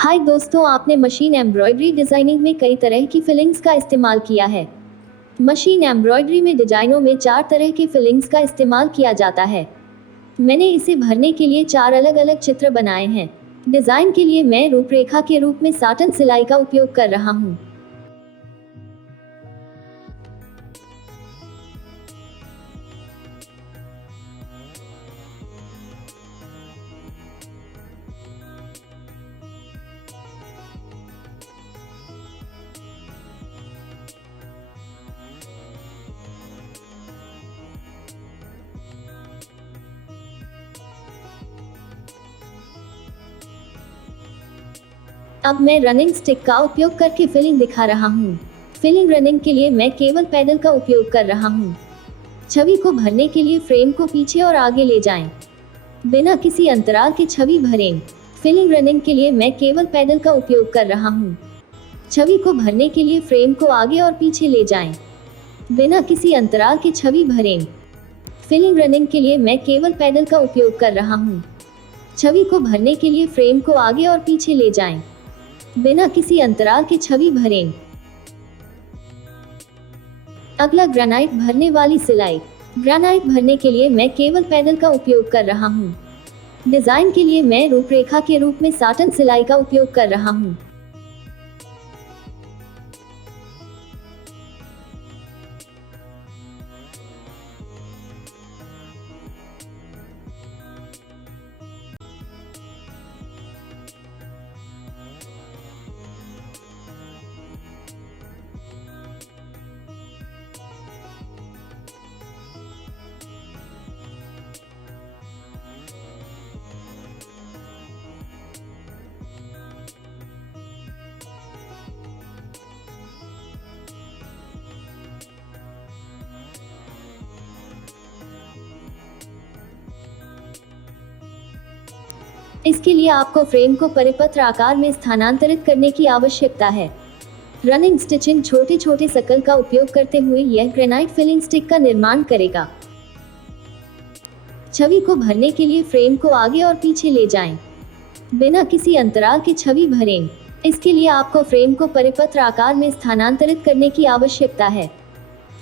हाय दोस्तों, आपने machine embroidery designing में कई तरह की फिलिंग्स का इस्तेमाल किया है। मशीन एम्ब्रॉयडरी में डिजाइनों में 4 तरह के फिलिंग्स का इस्तेमाल किया जाता है। मैंने इसे भरने के लिए 4 अलग-अलग चित्र बनाए हैं। डिज़ाइन के लिए मैं रूपरेखा के रूप में साटन सिलाई का उपयोग कर रहा हूँ। अब मैं रनिंग स्टिक का उपयोग करके फिलिंग दिखा रहा हूँ। फिलिंग रनिंग के लिए मैं केवल पैडल का उपयोग कर रहा हूँ। छवि को भरने के लिए फ्रेम को पीछे और आगे ले जाएं। बिना किसी अंतराल के छवि भरें। फिलिंग रनिंग के लिए मैं केवल पैडल का उपयोग कर रहा हूँ। छवि को भरने के लिए फ्रेम को आगे और पीछे ले जाएं। बिना किसी अंतराल के छवि भरें। फिलिंग रनिंग के लिए मैं केवल पैडल का उपयोग कर रहा हूँ। छवि को भरने के लिए फ्रेम को आगे और पीछे ले जाएं। बिना किसी अंतराल के छवि भरें। अगला ग्रेनाइट भरने वाली सिलाई। ग्रेनाइट भरने के लिए मैं केवल पैडल का उपयोग कर रहा हूँ। डिजाइन के लिए मैं रूपरेखा के रूप में साटन सिलाई का उपयोग कर रहा हूँ। इसके लिए आपको फ्रेम को परिपत्र आकार में स्थानांतरित करने की आवश्यकता है। रनिंग स्टिचिंग छोटे छोटे सर्कल का उपयोग करते हुए यह ग्रेनाइट फिलिंग स्टिक का निर्माण करेगा। छवि को भरने के लिए फ्रेम को आगे और पीछे ले जाएं। बिना किसी अंतराल के छवि भरें। इसके लिए आपको फ्रेम को परिपत्र आकार में स्थानांतरित करने की आवश्यकता है।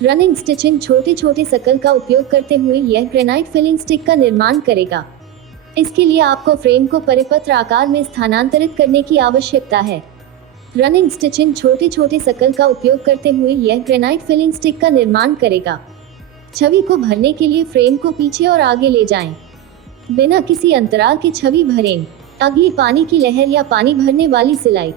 रनिंग स्टिचिंग छोटे छोटे सर्कल का उपयोग करते हुए यह ग्रेनाइट फिलिंग स्टिक का निर्माण करेगा। इसके लिए आपको फ्रेम को परिपत्र आकार में स्थानांतरित करने की आवश्यकता है। रनिंग स्टिचिंग छोटे छोटे सर्कल का उपयोग करते हुए यह ग्रेनाइट फिलिंग स्टिक का निर्माण करेगा। छवि को भरने के लिए फ्रेम को पीछे और आगे ले जाएं। बिना किसी अंतराल के छवि भरें। अगली पानी की लहर या पानी भरने वाली सिलाई।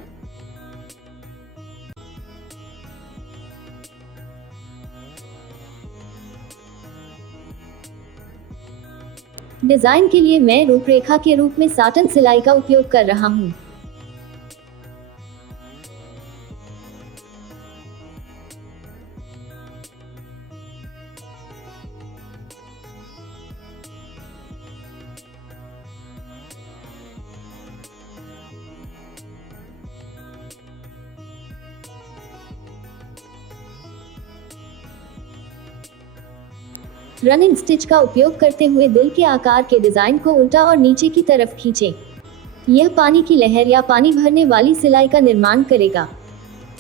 डिजाइन के लिए मैं रूपरेखा के रूप में साटन सिलाई का उपयोग कर रहा हूँ। रनिंग स्टिच का उपयोग करते हुए दिल के आकार के डिजाइन को उल्टा और नीचे की तरफ खींचें। यह पानी की लहर या पानी भरने वाली सिलाई का निर्माण करेगा।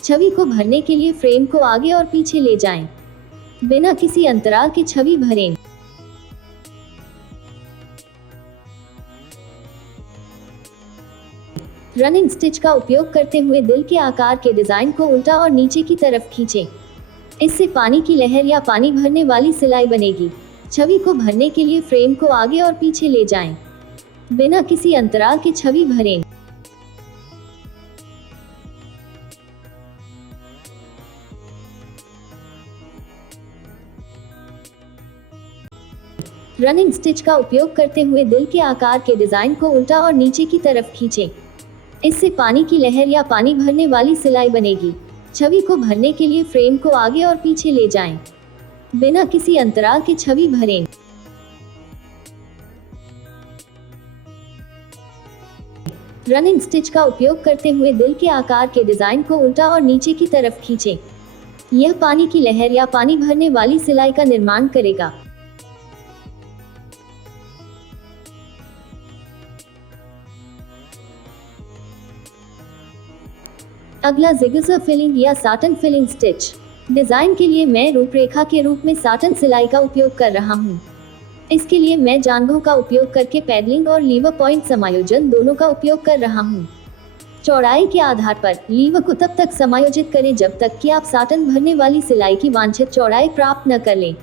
छवि को भरने के लिए फ्रेम को आगे और पीछे ले जाएं। बिना किसी अंतराल के छवि भरें। रनिंग स्टिच का उपयोग करते हुए दिल के आकार के डिजाइन को उल्टा और नीचे की तरफ खींचें। इससे पानी की लहर या पानी भरने वाली सिलाई बनेगी। छवि को भरने के लिए फ्रेम को आगे और पीछे ले जाएं। बिना किसी अंतराल के छवि भरें। रनिंग स्टिच का उपयोग करते हुए दिल के आकार के डिजाइन को उल्टा और नीचे की तरफ खींचें। इससे पानी की लहर या पानी भरने वाली सिलाई बनेगी। छवि को भरने के लिए फ्रेम को आगे और पीछे ले जाएं। बिना किसी अंतराल के छवि भरें। रनिंग स्टिच का उपयोग करते हुए दिल के आकार के डिजाइन को उल्टा और नीचे की तरफ खींचें। यह पानी की लहर या पानी भरने वाली सिलाई का निर्माण करेगा। अगला जिगज़र फिलिंग या साटन फिलिंग स्टिच। डिज़ाइन के लिए मैं रूपरेखा के रूप में साटन सिलाई का उपयोग कर रहा हूँ। इसके लिए मैं जांघों का उपयोग करके पैडलिंग और लीवर पॉइंट समायोजन दोनों का उपयोग कर रहा हूँ। चौड़ाई के आधार पर लीवर को तब तक समायोजित करें जब तक कि आप साटन भरने वाली सिलाई की वांछित चौड़ाई प्राप्त न कर लें।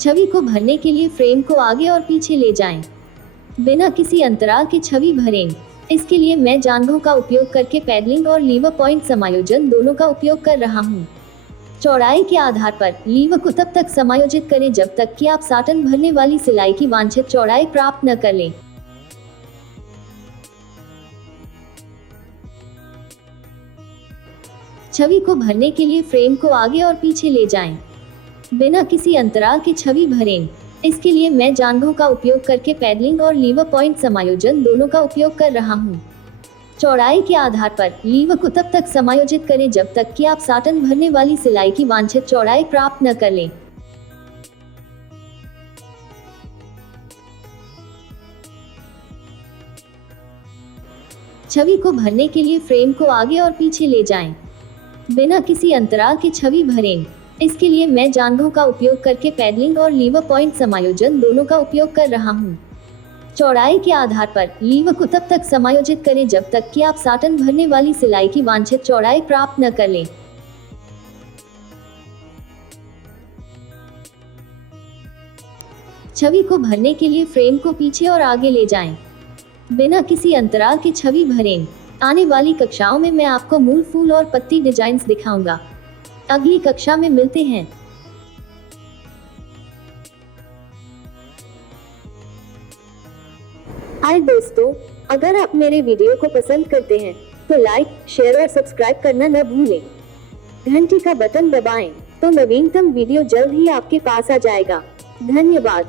छवि को भरने के लिए फ्रेम को आगे और पीछे ले जाएं। बिना किसी अंतराल के छवि भरें। इसके लिए मैं जांघों का उपयोग करके पैडलिंग और लीवर पॉइंट समायोजन दोनों का उपयोग कर रहा हूँ। चौड़ाई के आधार पर लीवर को तब तक समायोजित करें जब तक कि आप साटन भरने वाली सिलाई की वांछित चौड़ाई प्राप्त न कर लें। छवि को भरने के लिए फ्रेम को आगे और पीछे ले जाएं। बिना किसी अंतराल के छवि भरें। इसके लिए मैं जांघों का उपयोग करके पैडलिंग और लीवर पॉइंट समायोजन दोनों का उपयोग कर रहा हूँ। चौड़ाई के आधार पर लीवर को तब तक समायोजित करें जब तक कि आप साटन भरने वाली सिलाई की वांछित चौड़ाई प्राप्त न कर लें। छवि को भरने के लिए फ्रेम को आगे और पीछे ले जाएं। बिना किसी अंतराल के छवि भरें। इसके लिए मैं जांघों का उपयोग करके पैडलिंग और लीवर पॉइंट समायोजन दोनों का उपयोग कर रहा हूँ। चौड़ाई के आधार पर लीवर को तब तक समायोजित करें जब तक कि आप साटन भरने वाली सिलाई की वांछित चौड़ाई प्राप्त न कर लें। छवि को भरने के लिए फ्रेम को पीछे और आगे ले जाएं। बिना किसी अंतराल के छवि भरें। आने वाली कक्षाओं में मैं आपको मूल फूल और पत्ती डिजाइन्स दिखाऊंगा। अगली कक्षा में मिलते हैं। हाय दोस्तों, अगर आप मेरे वीडियो को पसंद करते हैं तो लाइक, शेयर और सब्सक्राइब करना न भूलें। घंटी का बटन दबाएं तो नवीनतम वीडियो जल्द ही आपके पास आ जाएगा। धन्यवाद।